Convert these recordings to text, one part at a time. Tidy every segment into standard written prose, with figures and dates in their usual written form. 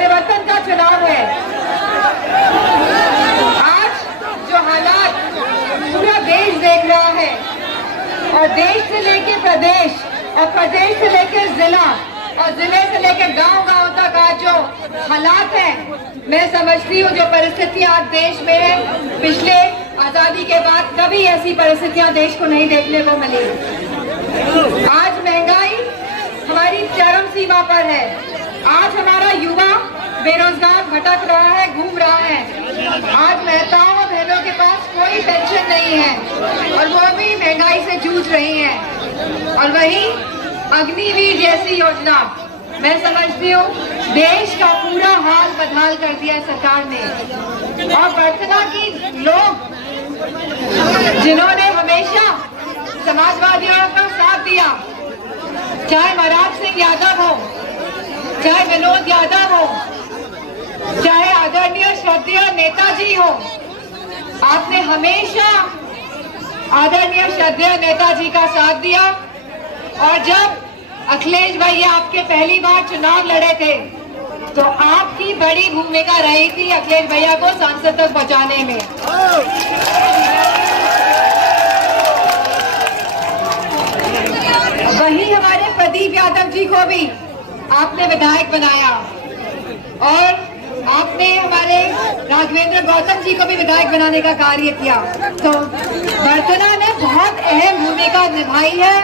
हमारे वतन का चुनाव है। आज जो हालात पूरा देश देख रहा है और देश से लेके प्रदेश और प्रदेश से लेकर जिला और जिले से लेकर गांव-गांव तक आज जो हालात हैं, मैं समझती हूँ जो परिस्थितियां आज देश में है, पिछले आजादी के बाद कभी ऐसी परिस्थितियां देश को नहीं देखने को मिली। आज महंगाई हमारी चरम सीमा पर है। आज हमारा युवा बेरोजगार भटक रहा है, घूम रहा है। आज माताओं और बहनों के पास कोई पेंशन नहीं है और वो भी महंगाई से जूझ रही हैं। और वही अग्निवीर जैसी योजना, मैं समझती हूँ देश का पूरा हाल बदहाल कर दिया है सरकार ने। और वर्तना की लोग जिन्होंने हमेशा समाजवादियों का साथ दिया, चाहे महाराज सिंह यादव हो, चाहे विनोद यादव हो, चाहे आदरणीय श्रद्धेय नेताजी हो, आपने हमेशा आदरणीय श्रद्धेय नेताजी का साथ दिया। और जब अखिलेश भैया आपके पहली बार चुनाव लड़े थे तो आपकी बड़ी भूमिका रही थी अखिलेश भैया को सांसद तक पहुंचाने में। वही हमारे प्रदीप यादव जी को भी आपने विधायक बनाया और आपने हमारे राघवेंद्र गौतम जी को भी विधायक बनाने का कार्य किया। तो वर्तना ने बहुत अहम भूमिका निभाई है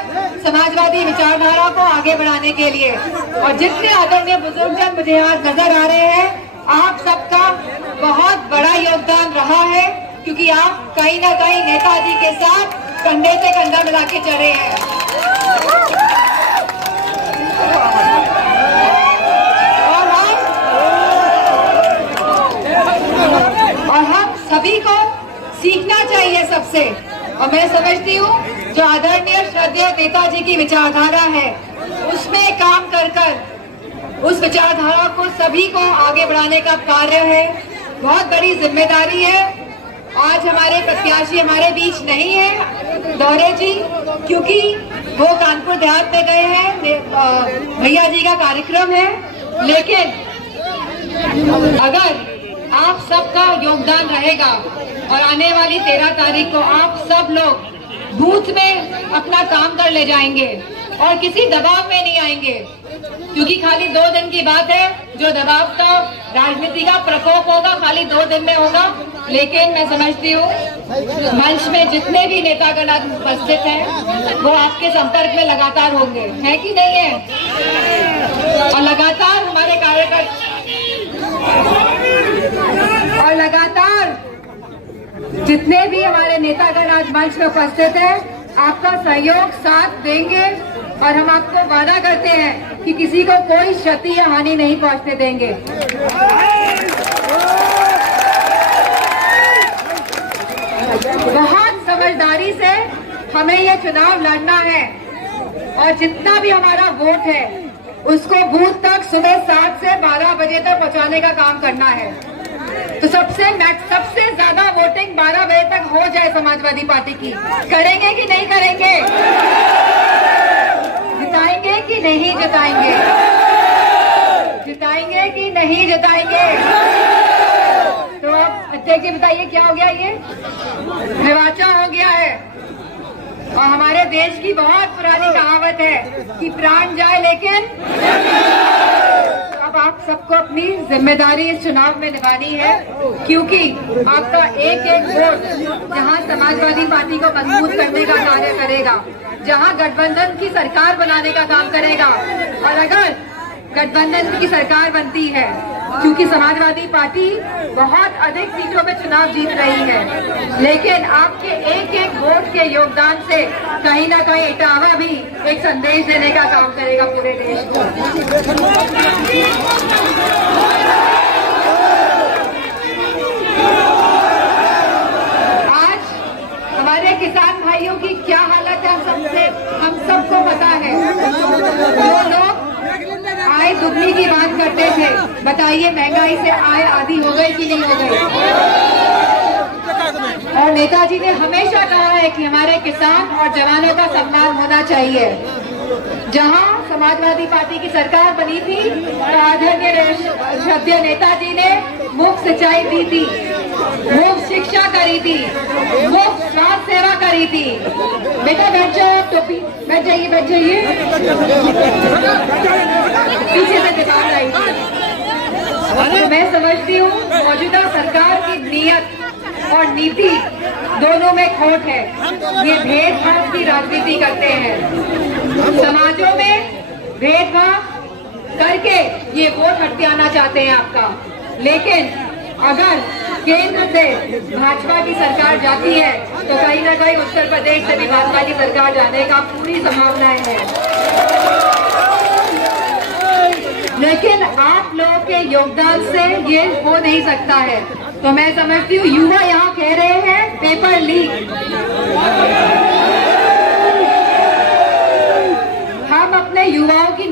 समाजवादी विचारधारा को आगे बढ़ाने के लिए। और जितने आदरणीय बुजुर्गजन मुझे आज नजर आ रहे हैं, आप सबका बहुत बड़ा योगदान रहा है, क्योंकि आप कहीं ना कहीं नेताजी के साथ कंधे से कंधा मिला के चले हैं। और हम सभी को सीखना चाहिए सबसे। और मैं समझती हूँ जो आदरणीय श्रद्धेय नेताजी की विचारधारा है, उसमें काम कर उस विचारधारा को सभी को आगे बढ़ाने का कार्य है। बहुत बड़ी जिम्मेदारी है। आज हमारे प्रत्याशी हमारे बीच नहीं है दौरे जी, क्योंकि वो कानपुर देहात में गए हैं, भैया जी का कार्यक्रम है। लेकिन अगर आप सबका योगदान रहेगा और आने वाली 13 तारीख को आप सब लोग बूथ में अपना काम कर ले जाएंगे और किसी दबाव में नहीं आएंगे, क्योंकि खाली 2 दिन की बात है। जो दबाव का राजनीति का प्रकोप होगा खाली 2 दिन में होगा। लेकिन मैं समझती हूँ मंच में जितने भी नेतागण उपस्थित हैं वो आपके संपर्क में लगातार होंगे, है कि नहीं है? और लगातार हमारे कार्यकर्ता और लगातार जितने भी हमारे नेतागण आज मंच में उपस्थित हैं, आपका सहयोग साथ देंगे और हम आपको वादा करते हैं कि किसी को कोई क्षति या हानि नहीं पहुंचने देंगे। बहुत समझदारी से हमें ये चुनाव लड़ना है और जितना भी हमारा वोट है उसको बूथ तक सुबह 7 से 12 बजे तक पहुंचाने का काम करना है। तो सबसे ज्यादा वोटिंग 12 बजे तक हो जाए समाजवादी पार्टी की। करेंगे कि नहीं करेंगे? जिताएंगे कि नहीं जिताएंगे? जिताएंगे कि नहीं जिताएंगे? तो आप अध्यक्ष जी बताइए क्या हो गया? ये निर्वाचन हो गया है। और हमारे देश की बहुत पुरानी कहावत है कि प्राण जाए लेकिन अब आप सबको अपनी जिम्मेदारी इस चुनाव में निभानी है, क्योंकि आपका एक एक वोट जहां समाजवादी पार्टी को मजबूत करने का कार्य करेगा, जहां गठबंधन की सरकार बनाने का काम करेगा। और अगर गठबंधन की सरकार बनती है, क्योंकि समाजवादी पार्टी बहुत अधिक सीटों में चुनाव जीत रही है, लेकिन आपके एक एक वोट के योगदान से कहीं ना कहीं इटावा भी एक संदेश देने का काम करेगा पूरे देश को। आज हमारे किसान भाइयों की क्या हालत है हम सबको पता है। जो लोग आय दुगनी की बात करते थे, बताइए महंगाई से आय आधी हो गई कि नहीं हो गई? और नेताजी ने हमेशा कहा है कि हमारे किसान और जवानों का सम्मान होना चाहिए। जहां समाजवादी पार्टी की सरकार बनी थी तो आदरणीय श्रद्धेय नेताजी ने मुफ्त सिंचाई दी थी, मुफ्त शिक्षा करी थी, मुफ्त स्वास्थ्य सेवा करी थी। बेटा बैठ जाओ, टोपी बैठ जाइए, बैठ जाइए। पीछे से दीवार आई थी। तो मैं समझती हूँ मौजूदा सरकार की नीयत और नीति दोनों में खोट है। ये भेदभाव की राजनीति करते हैं, समाजों में भेदभाव करके ये वोट हथियाना चाहते हैं आपका। लेकिन अगर केंद्र से भाजपा की सरकार जाती है तो कहीं ना कहीं उत्तर प्रदेश से भी भाजपा की सरकार जाने का पूरी संभावनाएं है। लेकिन आप लोगों के योगदान से ये हो नहीं सकता है। तो मैं समझती हूँ युवा यहाँ कह रहे हैं पेपर लीक, हम अपने युवाओं की